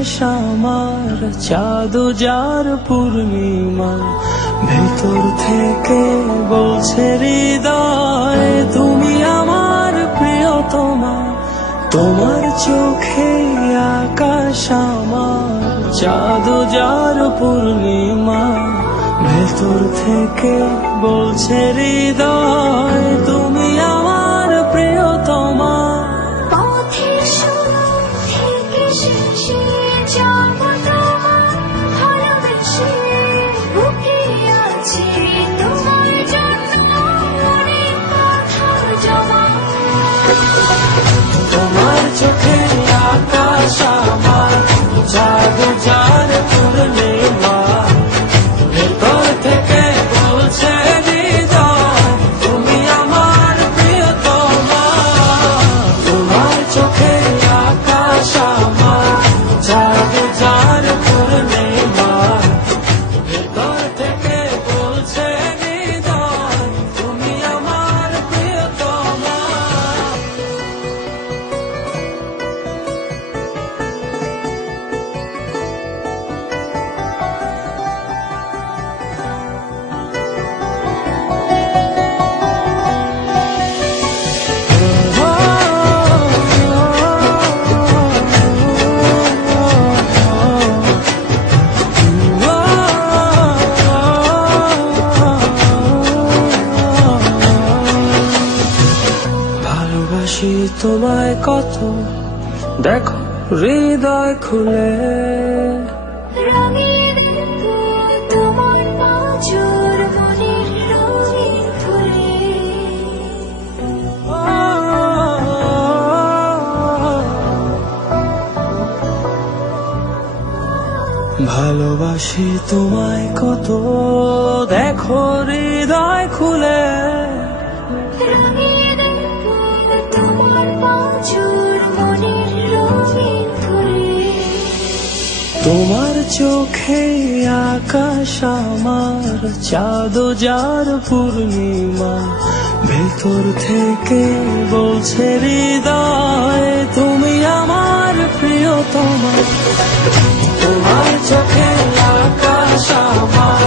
আকাশ আমার, চাঁদ যার পূর্ণিমা, ভেতর থেকে বলছে হৃদয় তুমি আমার প্রিয়তমা। তোমার চোখে আকাশ আমার, চাঁদ যার পূর্ণিমা, ভেতর থেকে বলছে হৃদয় তুমি আমার প্রিয়তমা। তোমার চোখে আকাশ আমার, চাঁদ যার পূর্ণিমা, ভেতর থেকে বলছে হৃদয় তুমি আমার প্রিয়তমা। তোমার চোখে আকাশ আমার, চাঁদ যার পূর্ণিমা, ভেতর থেকে বলছে হৃদয় তুমি আমার প্রিয়তমা। ভালোবাসি তোমায় কত, দেখো হৃদয় খুলে। তোমার পাঁচর মনের রঙিন ফুলে। ভালোবাসি তোমায় কত, দেখো হৃদয় খুলে। তোমার পাঁচর মনের রঙিন ফুলে। তোমার চোখে আকাশ আমার, চাঁদ যার পূর্ণিমা, ভেতর থেকে বলছে হৃদয় তুমি আমার প্রিয়তমা। তোমার চোখে আকাশ আমার,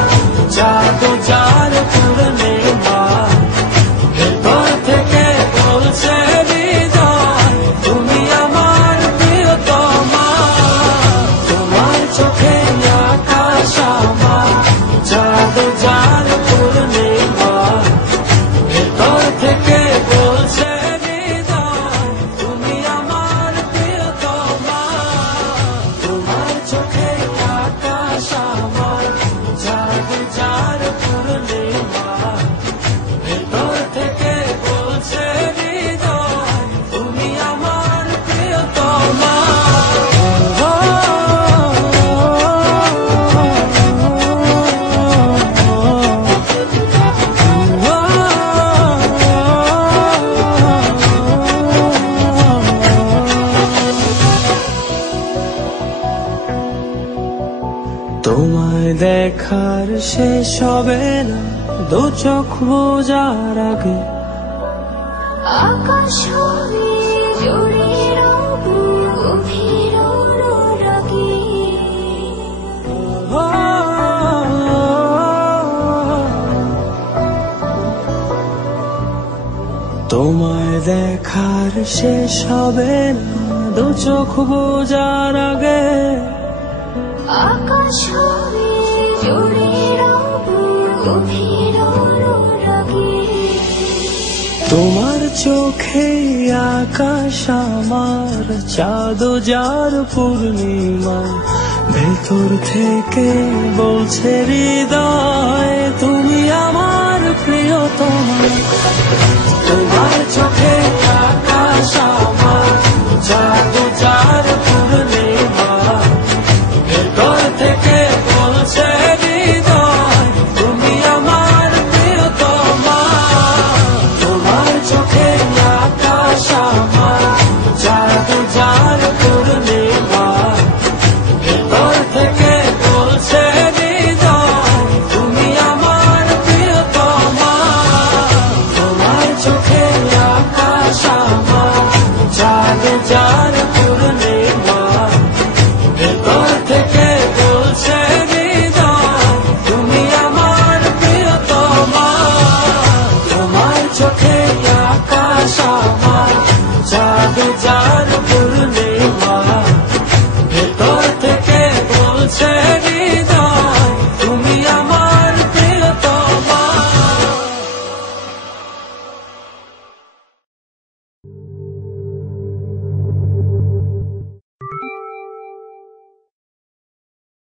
চাঁদ যার পূর্ণিমা, ভেতর থেকে বলছে হৃদয় তুমি আমার প্রিয়তমা। তোমার চোখে আকাশ আমার, চাঁদ যার পূর্ণিমা, ভেতর থেকে বলছে হৃদয় তুমি আমার প্রিয়তমা। তোমার চোখে আকাশ আমার, চাঁদ যার পূর্ণিমা, ভেতর থেকে বলছে হৃদয় তুমি আমার প্রিয়তমা। তোমায় দেখার শেষ হবে না দু চোখ বোঝার আগে। আকাশ হবে জুড়ে রব গভীর অনুরাগে। তোমায় দেখার শেষ হবে না দু চোখ বোঝার আগে। আকাশ হবে জুড়ে রব গভীর অনুরাগে। তোমার চোখে আকাশ আমার, চাঁদ যার পূর্ণিমা, ভেতর থেকে বলছে হৃদয় তুমি আমার প্রিয়তমা।